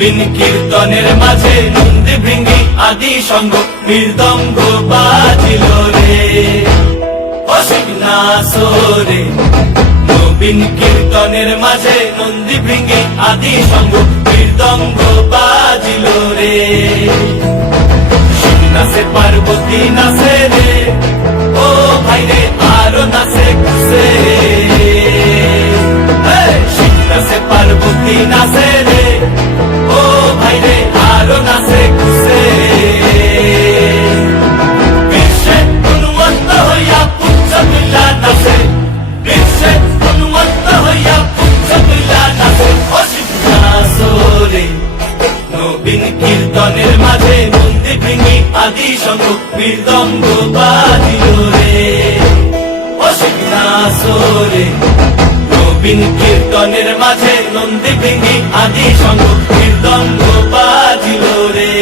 নবীন কীর্তনের মাঝে নন্দী ভৃঙ্গি আদি সঙ্গ মৃদঙ্গ বাজিল রে অসিক নাসরে। নবীন কীর্তনের মাঝে নন্দী ভৃঙ্গি আদি সঙ্গ মৃদঙ্গ বাজিল রে। শিব নাচে পার্বতী নাচে রে ও ভাই রে আরো নাচে কুসে। শিব নাচে পার্বতী নাচে রে ও ভাই রে আরো নাচে কুসে। বিশ্বে উন্মত্ত হইয়া পুচ্ছ তুলা নাচে, বিশ্বে উন্মত্ত হইয়া পুচ্ছ তুলা নাচে অসিক নাচরে। নবীন কীর্তনের মাঝে নন্দী ভৃঙ্গি আদি সঙ্গ মৃদঙ্গ বাজিল রে অসিক নাচরে। নবীন কীর্তনের মাঝে নন্দী ভৃঙ্গি আদি সঙ্গ মৃদঙ্গ বাজিল রে।